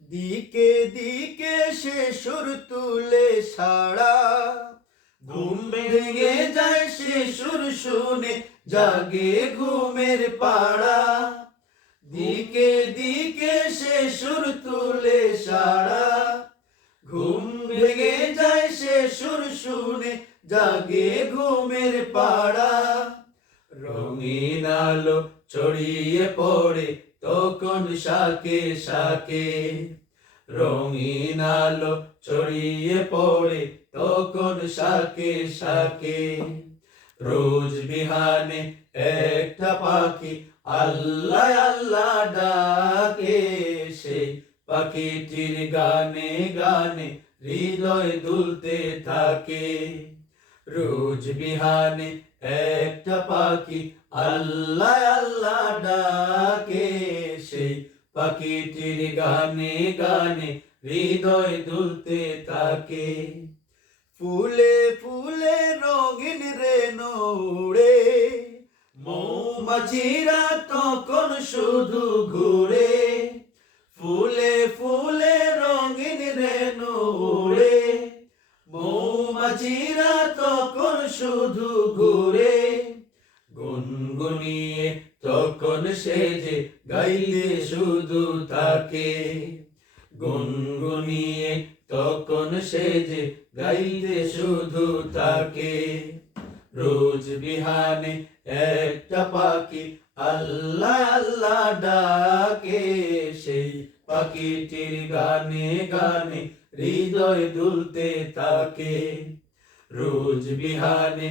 দিকে দিকে সে সুর তুলে সাড়া। ঘুম ভেঙে যায় সে সুর শুনে, জাগে ঘুমের পাড়া। দিকে দিকে সে সুর তুলে সাড়া। ঘুম ভেঙে যায় সে সুর শুনে, জাগে ঘুমের পাড়া। রঙিন আলো ছড়িয়ে পড়ে তখন শাকে শাকে রঙিন আলো ছড়িয়ে পড়ে, তখন শাকে শাকে রোজ বিহানে একটা পাখি আল্লাহ আল্লাহ ডাকে সেই পাখিটির গানে গানে হৃদয় দুলতে থাকে। রোজ বিহানে একটা পাখি আল্লাহ পাখিটির গানে গানে হৃদয় দুলতে থাকে ফুলে ফুলে রঙিন রে নোড়ে মৌমাছিরা তখন শুধু ঘুরে। ফুলে ফুলে রঙিন রে নোড়ে মৌমাছিরা তখন শুধু ঘুরে। সে যে গাইলে শুধু থাকে গুনগুনিয়ে তখন সে যে গাইলে শুধু থাকে রোজ বিহানে একটা পাখি আল্লাহ আল্লাহ ডাকে। সেই পাখিটির গানে গানে হৃদয় দুলতে থাকে। রোজ বিহানে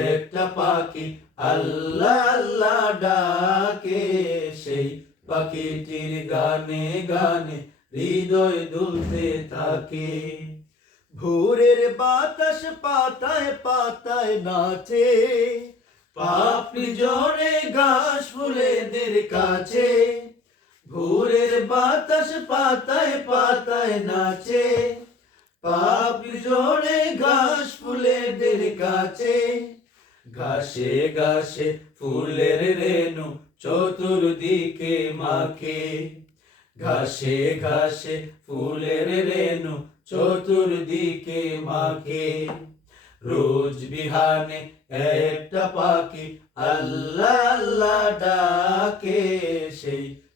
একটা পাখি আল্লাহ আল্লাহ ডাকে, সেই পাখিটির গানে গানে হৃদয় দুলতে থাকে। ভোরের বাতাস পাতায় পাতায় নাচে, পাপড়ি জড়ে ঘাস ফুলেদের কাছে। ভোরের বাতাস পাতায় পাতায় নাচে পাপড়ি জড়ে ঘাস ফুলেদের কাছে। ঘাসে ঘাসে ফুলের রেণু চতুর্দিকে মাখে। ঘাসে ঘাসে ফুলের রেণু চতুর্দিকে মাখে। রোজ বিহানে একটা পাখি আল্লাহ আল্লাহ ডাকে, সেই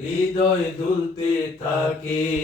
হৃদয় দুলতে থাকে।